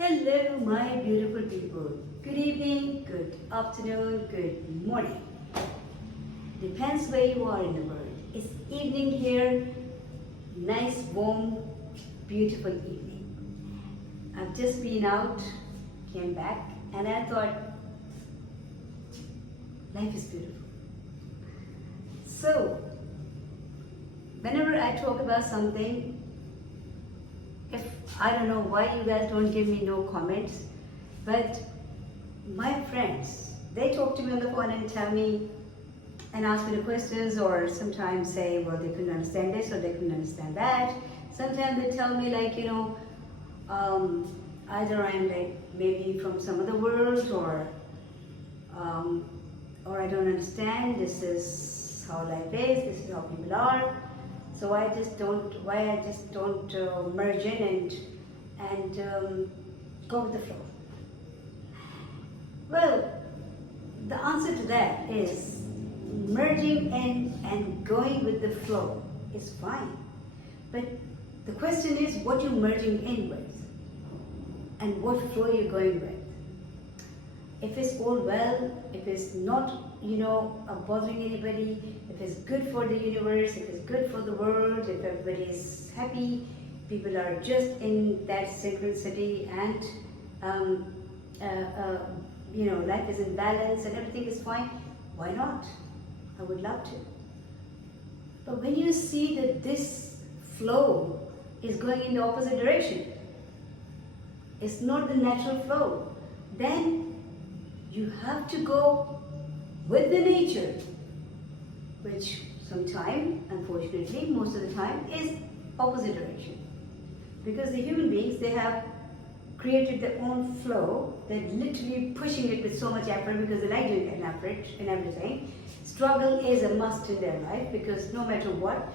Hello, my beautiful people. Good evening, good afternoon, good morning. Depends where you are in the world. It's evening here, nice, warm, beautiful evening. I've just been out, came back, and I thought, life is beautiful. So, whenever I talk about something, if I don't know why you guys don't give me no comments, but my friends, they talk to me on the phone and tell me and ask me the questions, or sometimes say, well, they couldn't understand this or they couldn't understand that. Sometimes they tell me like, either I'm like maybe from some other world, or I don't understand. This is how life is. This is how people are. So I just don't merge in and go with the flow. Well, the answer to that is merging in and going with the flow is fine. But the question is what you're merging in with and what flow you're going with. If it's all well, if it's not, bothering anybody, if it's good for the universe, if it's good for the world, if everybody is happy, people are just in that synchronicity and, life is in balance and everything is fine, why not? I would love to. But when you see that this flow is going in the opposite direction, it's not the natural flow, then you have to go with the nature, which sometimes, unfortunately, most of the time is opposite direction. Because the human beings, they have created their own flow. They're literally pushing it with so much effort because they like doing an effort and everything. Struggle is a must in their life because no matter what,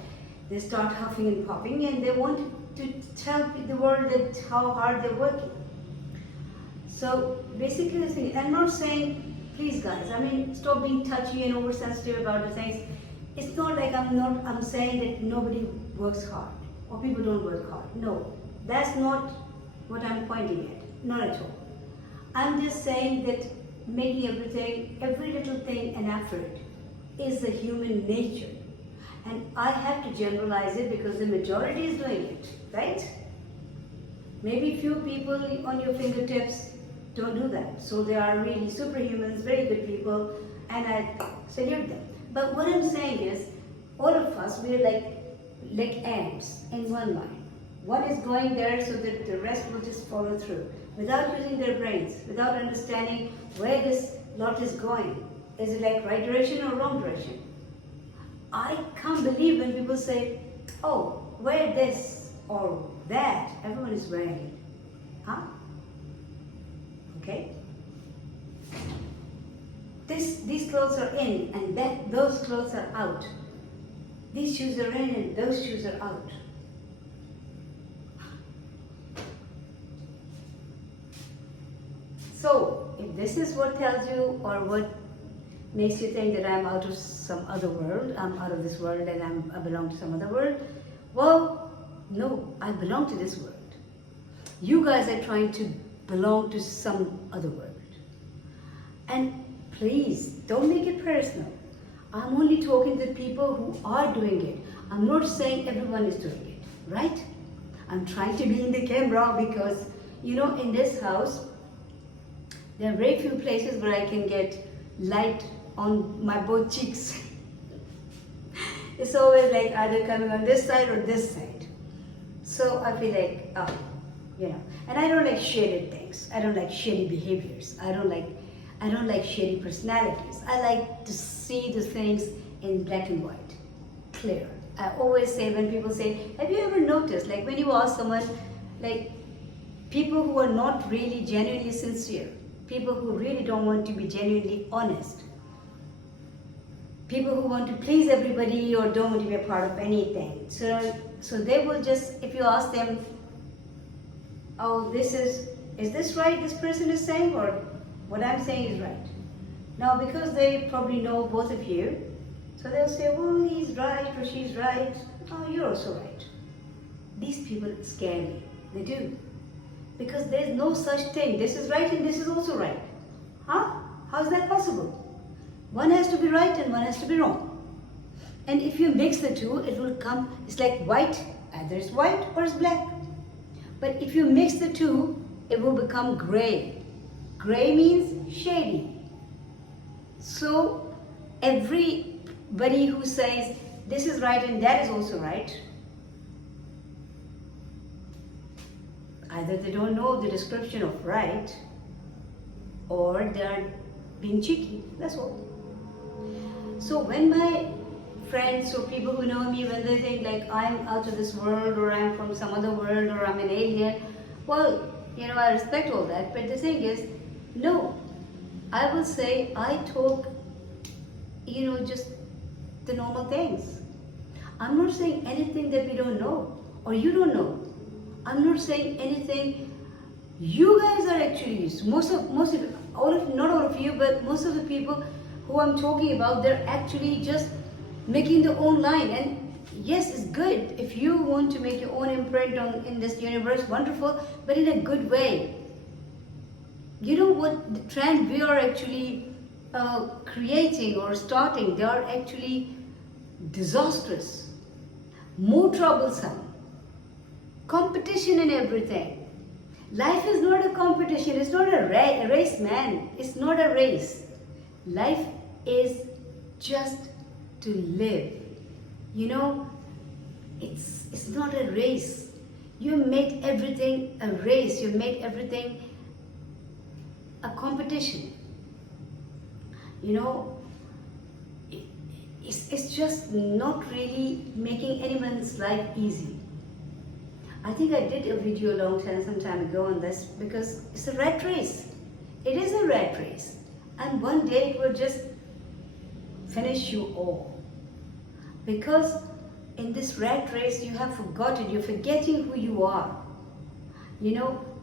they start huffing and puffing and they want to tell the world that how hard they're working. So basically the thing, I'm not saying, please guys, stop being touchy and oversensitive about the things. It's not like I'm saying that nobody works hard or people don't work hard. No, that's not what I'm pointing at, not at all. I'm just saying that making everything, every little thing an effort is the human nature. And I have to generalize it because the majority is doing it, right? Maybe few people on your fingertips don't do that. So they are really superhumans, very good people, and I salute them. But what I'm saying is, all of us, we're like ants in one line. One is going there so that the rest will just follow through, without using their brains, without understanding where this lot is going. Is it like right direction or wrong direction? I can't believe when people say, oh, wear this or that. Everyone is wearing it. Huh? Okay? These clothes are in and those clothes are out. These shoes are in and those shoes are out. So, if this is what tells you or what makes you think that I'm out of some other world, I'm out of this world and I belong to some other world, well, no, I belong to this world. You guys are trying to belong to some other world. And please, don't make it personal. I'm only talking to people who are doing it. I'm not saying everyone is doing it, right? I'm trying to be in the camera because, in this house, there are very few places where I can get light on my both cheeks. It's always like either coming on this side or this side. So I feel like, and I don't like shaded things. I don't like shady behaviors. I don't like shady personalities. I like to see the things in black and white, clear. I always say when people say, have you ever noticed, like when you ask someone, like people who are not really genuinely sincere, people who really don't want to be genuinely honest, people who want to please everybody or don't want to be a part of anything. So they will just, if you ask them, oh, is this right, this person is saying, or what I'm saying is right? Now, because they probably know both of you, so they'll say, well, he's right or she's right. Oh, you're also right. These people scare me. They do. Because there's no such thing. This is right and this is also right. Huh? How is that possible? One has to be right and one has to be wrong. And if you mix the two, it will come, it's like white, either it's white or it's black. But if you mix the two, it will become gray. Gray means shady. So everybody who says this is right and that is also right, either they don't know the description of right or they are being cheeky, that's all. So when my friends or people who know me, when they think like I'm out of this world or I'm from some other world or I'm an alien, well, I respect all that, but the thing is, no, I will say I talk, just the normal things. I'm not saying anything that we don't know or you don't know. I'm not saying anything you guys are actually used to. Not all of you, but most of the people who I'm talking about, they're actually just making their own line. And yes, it's good. If you want to make your own imprint in this universe, wonderful, but in a good way. You know what the trend we are actually creating or starting, they are actually disastrous, more troublesome. Competition in everything. Life is not a competition, it's not a race, man. It's not a race. Life is just to live. It's not a race. You make everything a race, you make everything a competition. It's just not really making anyone's life easy. I think I did a video some time ago on this, because it's a rat race. It is a rat race. And one day it will just finish you all. Because in this rat race you have forgotten, you're forgetting who you are.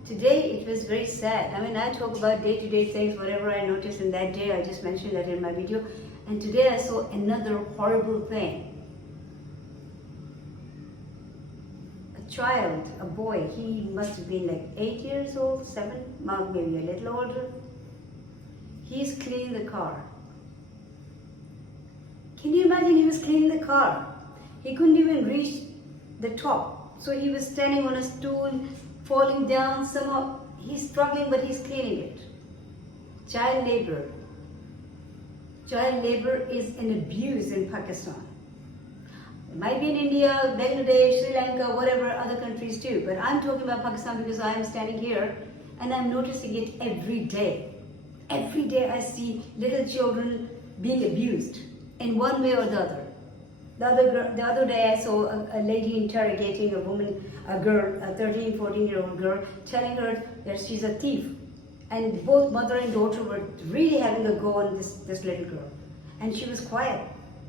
Today it was very sad. I talk about day-to-day things, whatever I noticed in that day, I just mentioned that in my video. And today I saw another horrible thing. Child, a boy, he must have been like 8 years old, 7, maybe a little older. He's cleaning the car. Can you imagine, he was cleaning the car? He couldn't even reach the top. So he was standing on a stool, falling down, somehow he's struggling, but he's cleaning it. Child labor. Child labor is an abuse in Pakistan. It might be in India, Bangladesh, Sri Lanka, whatever other countries too. But I'm talking about Pakistan because I am standing here and I'm noticing it every day. Every day I see little children being abused in one way or the other. The other day I saw a lady interrogating a girl, a 13, 14-year-old girl, telling her that she's a thief. And both mother and daughter were really having a go on this little girl. And she was quiet.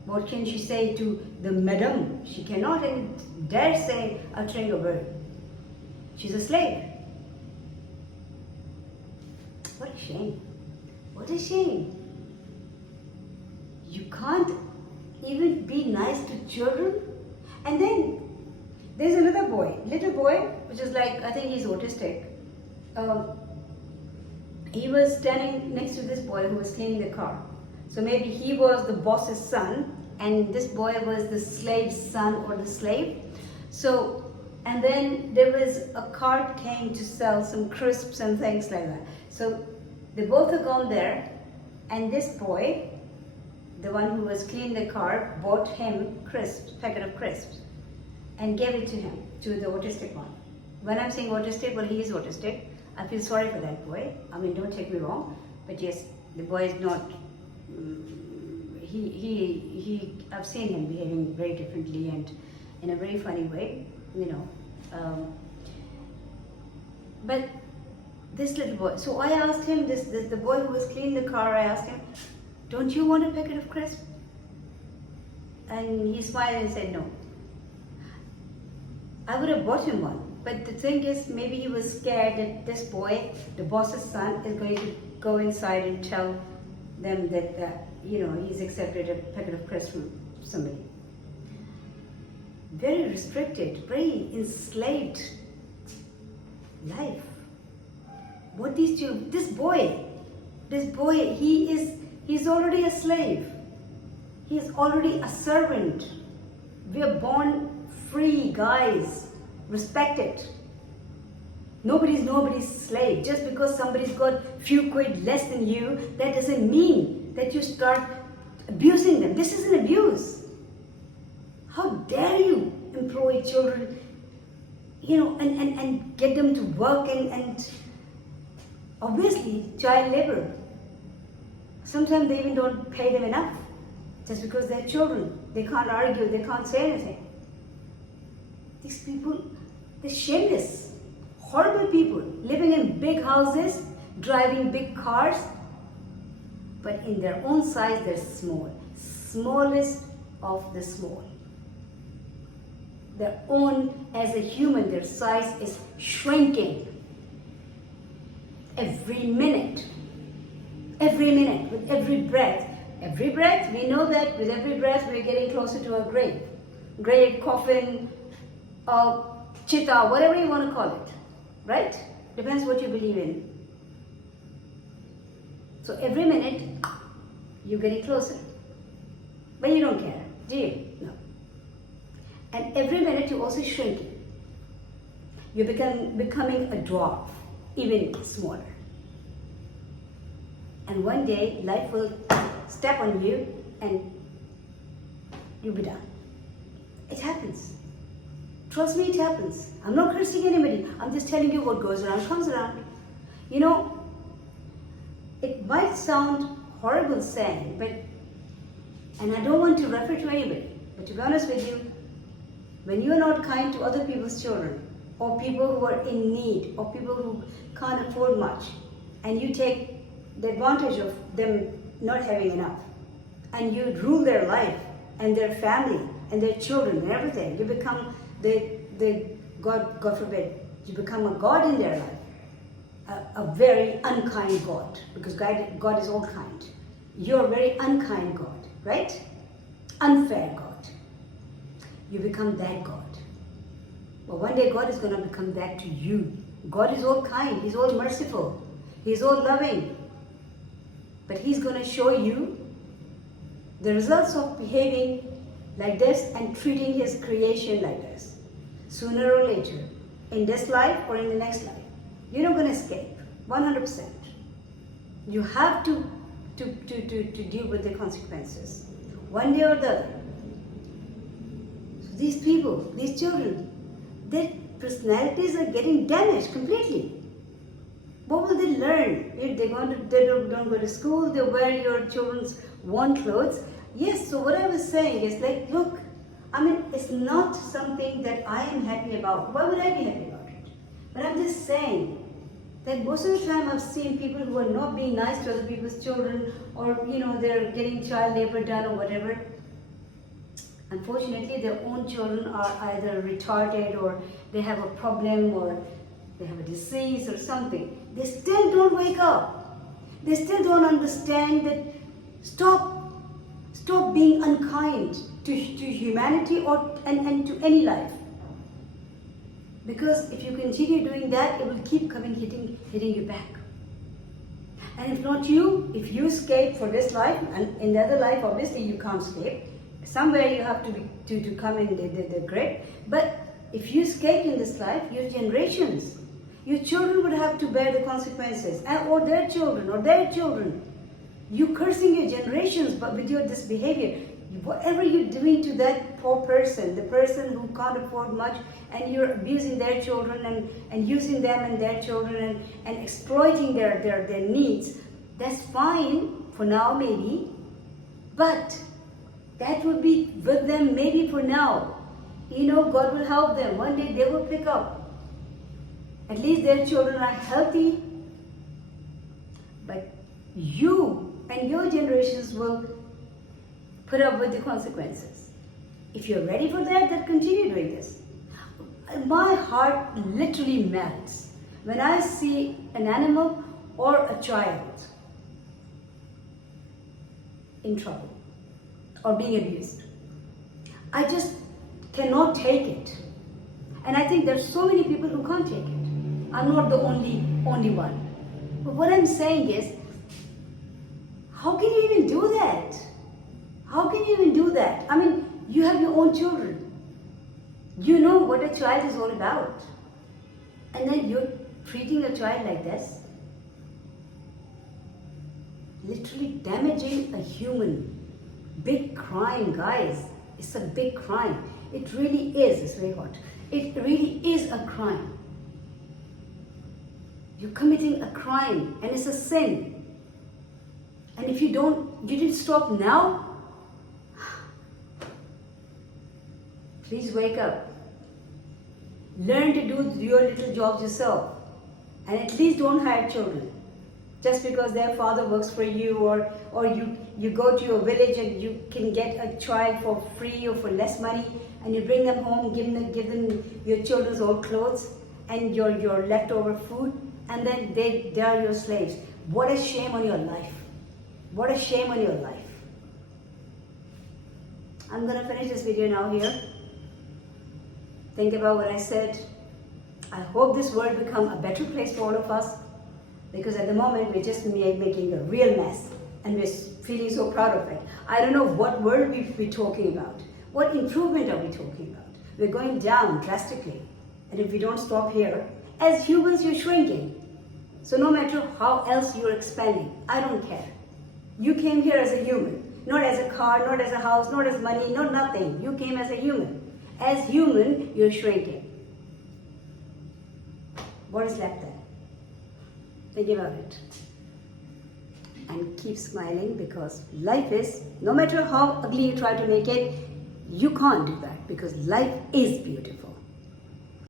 What can she say to the madam? She cannot even dare say, uttering a word. She's a slave. What a shame. What a shame. You can't even be nice to children. And then there's another boy, little boy, which is like, I think he's autistic. He was standing next to this boy who was cleaning the car. So maybe he was the boss's son and this boy was the slave's son or the slave. So, and then there was a cart came to sell some crisps and things like that. So they both have gone there, and this boy, the one who was cleaning the car, bought him crisps, packet of crisps, and gave it to him, to the autistic one. When I'm saying autistic, well, he is autistic. I feel sorry for that boy. Don't take me wrong, but yes, the boy is not. I've seen him behaving very differently and in a very funny way, But this little boy. So I asked him, the boy who was cleaning the car. I asked him, "Don't you want a packet of crisps?" And he smiled and said no. I would have bought him one. But the thing is, maybe he was scared that this boy, the boss's son, is going to go inside and tell them that, he's accepted a packet of crisps from somebody. Very restricted, very enslaved life. what these children, this boy, he's already a slave. He's already a servant. We are born free, guys. Respect it. Nobody's slave. Just because somebody's got few quid less than you, that doesn't mean that you start abusing them. This is an abuse. How dare you employ children, and get them to work and obviously child labor. Sometimes they even don't pay them enough just because they're children. They can't argue, they can't say anything. These people, they're shameless, horrible people, living in big houses, driving big cars, but in their own size they're small, smallest of the small. Their own, as a human, their size is shrinking every minute, with every breath. Every breath, we know that with every breath we're getting closer to our grave, coffin, chitta, whatever you want to call it, right? Depends what you believe in. So every minute you're getting closer, but you don't care, do you? No. And every minute you're also shrinking. You're becoming a dwarf, even smaller. And one day life will step on you and you'll be done. It happens. Trust me, it happens. I'm not cursing anybody. I'm just telling you what goes around comes around. It might sound horrible saying, and I don't want to refer to anybody, but to be honest with you, when you are not kind to other people's children, or people who are in need, or people who can't afford much, and you take the advantage of them not having enough, and you rule their life, and their family, and their children, and everything, you become the God forbid, you become a God in their life, a very unkind God, because God is all kind. You're a very unkind God, right? Unfair God. You become that God. But one day God is going to become that to you. God is all kind, He's all merciful, He's all loving. But He's going to show you the results of behaving like this and treating His creation like this. Sooner or later, in this life or in the next life, you're not going to escape, 100%. You have to deal with the consequences, one day or the other. So these people, these children, their personalities are getting damaged completely. What will they learn if they don't go to school? They wear your children's worn clothes. Yes. So what I was saying is look. It's not something that I am happy about. Why would I be happy about it? But I'm just saying that most of the time I've seen people who are not being nice to other people's children, or they're getting child labor done or whatever. Unfortunately, their own children are either retarded, or they have a problem, or they have a disease or something. They still don't wake up. They still don't understand that stop being unkind to humanity and to any life. Because if you continue doing that, it will keep hitting you back. And if not you, if you escape for this life, and in the other life, obviously you can't escape. Somewhere you have to come in the grip. But if you escape in this life, your generations, your children would have to bear the consequences, or their children. You cursing your generations, but with this behavior, whatever you're doing to that poor person, the person who can't afford much, and you're abusing their children and using them and their children and exploiting their needs, that's fine for now maybe, but that will be with them maybe for now. God will help them. One day they will pick up. At least their children are healthy. But you and your generations will put up with the consequences. If you're ready for that, then continue doing this. My heart literally melts when I see an animal or a child in trouble or being abused. I just cannot take it. And I think there's so many people who can't take it. I'm not the only one. But what I'm saying is, how can you even do that? How can you even do that? I mean, you have your own children. You know what a child is all about. And then you're treating a child like this. Literally damaging a human. Big crime, guys. It's a big crime. It really is. It's very hot. It really is a crime. You're committing a crime and it's a sin. And if you didn't stop now, please wake up. Learn to do your little jobs yourself. And at least don't hire children. Just because their father works for you, or you go to your village and you can get a child for free or for less money, and you bring them home, give them your children's old clothes and your leftover food, and then they are your slaves. What a shame on your life. What a shame on your life. I'm gonna finish this video now here. Think about what I said. I hope this world becomes a better place for all of us, because at the moment we're just making a real mess and we're feeling so proud of it. I don't know what world we're talking about. What improvement are we talking about? We're going down drastically. And if we don't stop here, as humans you're shrinking. So no matter how else you're expanding, I don't care. You came here as a human, not as a car, not as a house, not as money, not nothing. You came as a human. As human, you're shrinking. What is left then? Think about it. And keep smiling, because life is, no matter how ugly you try to make it, you can't do that, because life is beautiful.